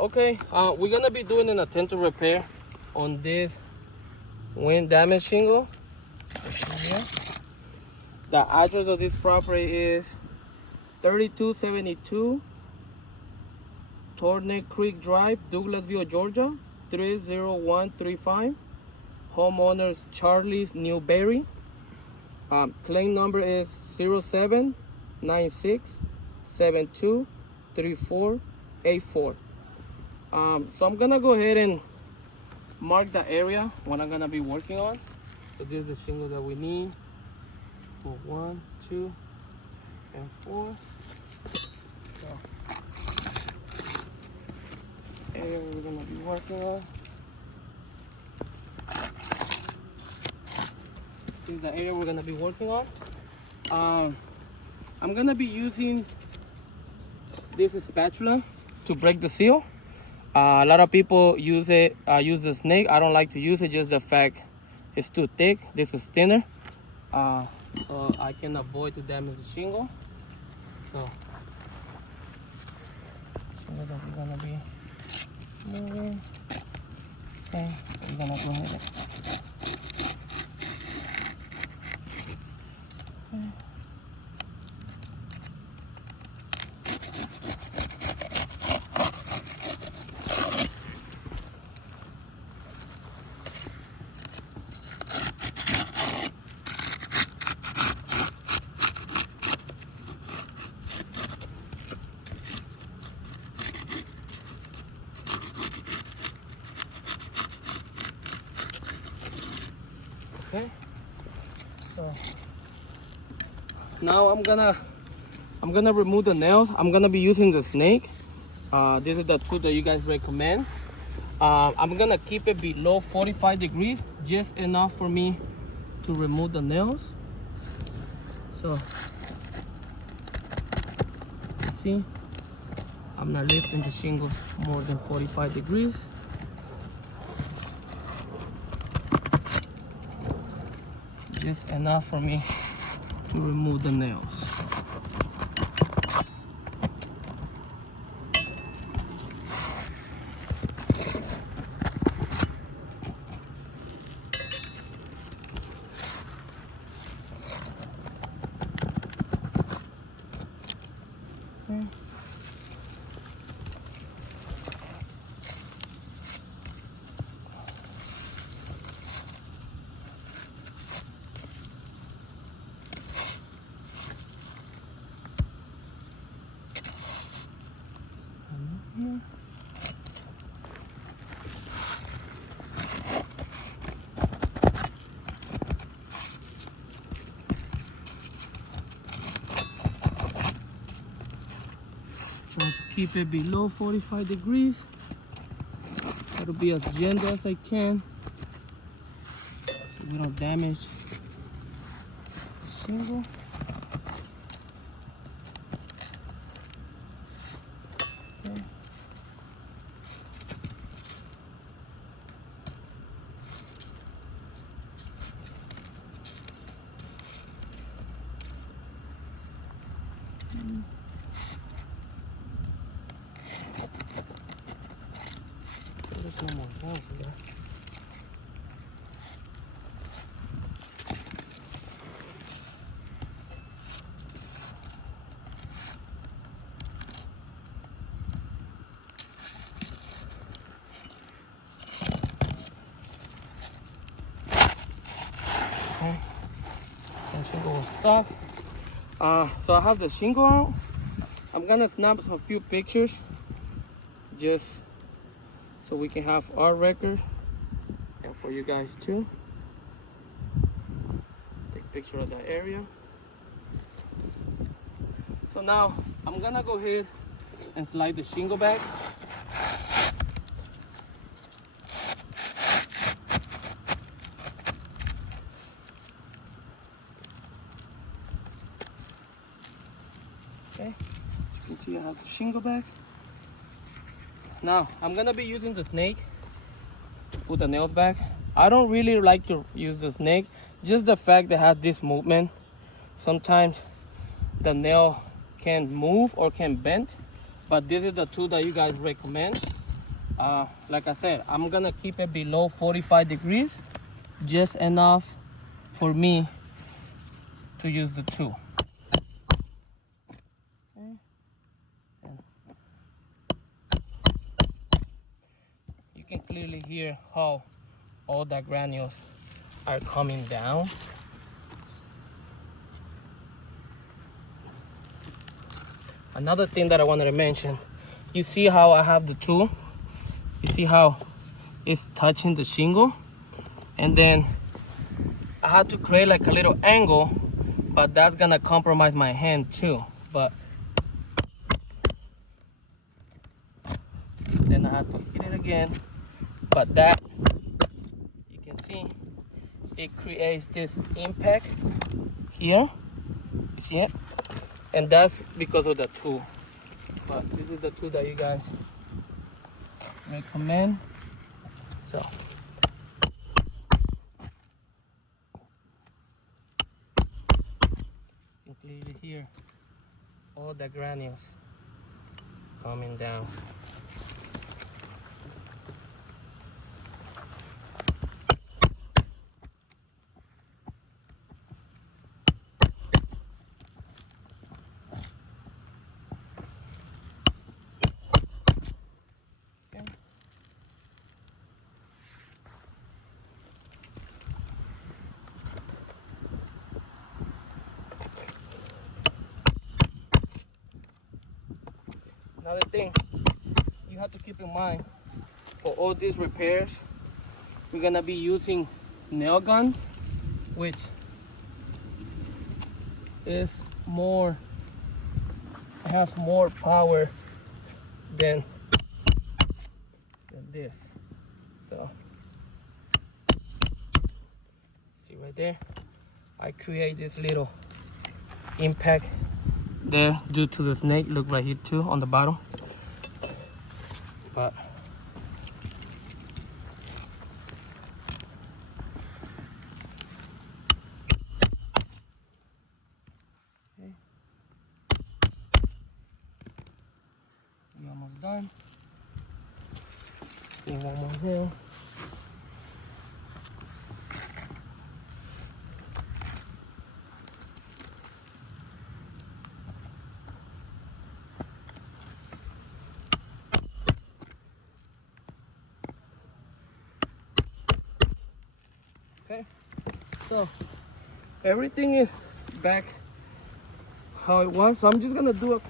Okay, we're gonna be doing an attentive repair on this wind damage shingle. The address of this property is 3272 Tornett Creek Drive, Douglasville, Georgia 30135. Homeowners Charlie's Newberry. Claim number is 0796723484. So I'm gonna go ahead and mark the area what I'm gonna be working on. So this is the shingle that we need for 1, 2, and 4. So area we're gonna be working on. This is the area we're gonna be working on. I'm gonna be using this spatula to break the seal. A lot of people use the snake. I don't like to use it, just the fact it's too thick. This is thinner, so I can avoid to damage the shingle. So we're gonna be moving. Okay, we're gonna go with it. Okay. Okay, so now I'm gonna remove the nails. I'm gonna be using the snake. This is the tool that you guys recommend. I'm gonna keep it below 45 degrees, just enough for me to remove the nails. So see, I'm not lifting the shingles more than 45 degrees. Just enough for me to remove the nails. Okay. Try to keep it below 45 degrees. Try to be as gentle as I can so we don't damage the shingle. Okay. There's no more nails here. Okay, so shingle will stop. So I have the shingle out. I'm gonna snap a few pictures just so we can have our record and for you guys too. Take a picture of that area. So now I'm gonna go ahead and slide the shingle back. Okay, as you can see I have the shingle back. Now I'm gonna be using the snake to put the nails back. I don't really like to use the snake, just the fact that it has this movement. Sometimes the nail can move or can bend, but this is the tool that you guys recommend. like I said, I'm gonna keep it below 45 degrees, just enough for me to use the tool. Okay. You can clearly hear how all the granules are coming down. Another thing that I wanted to mention, you see how I have the tool? You see how it's touching the shingle? And then I had to create like a little angle, but that's gonna compromise my hand too. But then I have to hit it again. But that, you can see, it creates this impact here. You see it? And that's because of the tool. But this is the tool that you guys recommend. So you can clearly hear all the granules coming down. Another thing you have to keep in mind, for all these repairs, we're gonna be using nail guns, which is more, it has more power than this. So see right there, I create this little impact there due to the snake. Look right here too on the bottom. But okay, we're almost done. See one more here. Okay, so everything is back how it was. So I'm just gonna do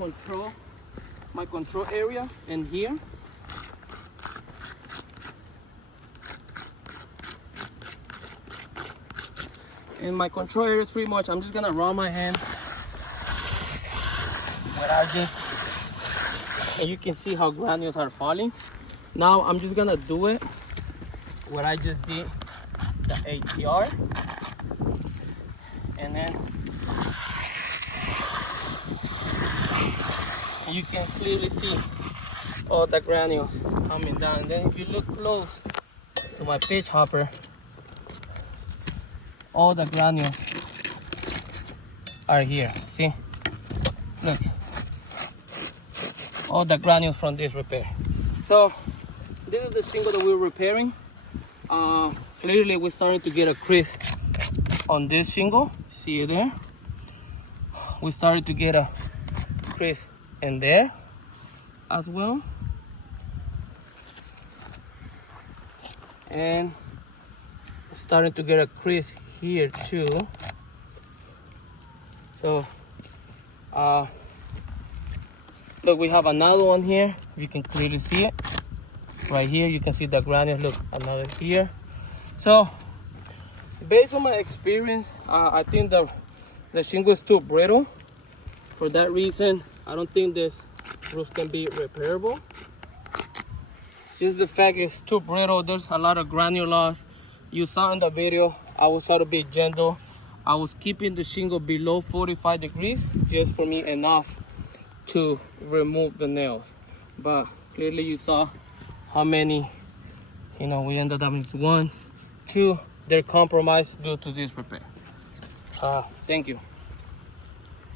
my control area in here. In my control area is pretty much, I'm just gonna run my hand where I just, and you can see how granules are falling. Now I'm just gonna do it what I just did, the ATR, and then you can clearly see all the granules coming down. And then if you look close to my pitch hopper, all the granules are here. See? Look. All the granules from this repair. So this is the shingle that we're repairing. Clearly we're starting to get a crease on this shingle. See it there? We started to get a crease in there as well. And starting to get a crease here too. So look, we have another one here. You can clearly see it right here. You can see the granules. Look, another here. So based on my experience, I think the shingle is too brittle. For that reason, I don't think this roof can be repairable. Just the fact it's too brittle. There's a lot of granule loss. You saw in the video, I was trying to be gentle. I was keeping the shingle below 45 degrees just for me enough to remove the nails. But clearly you saw how many, we ended up with 1, 2, they're compromised due to this repair. Thank you.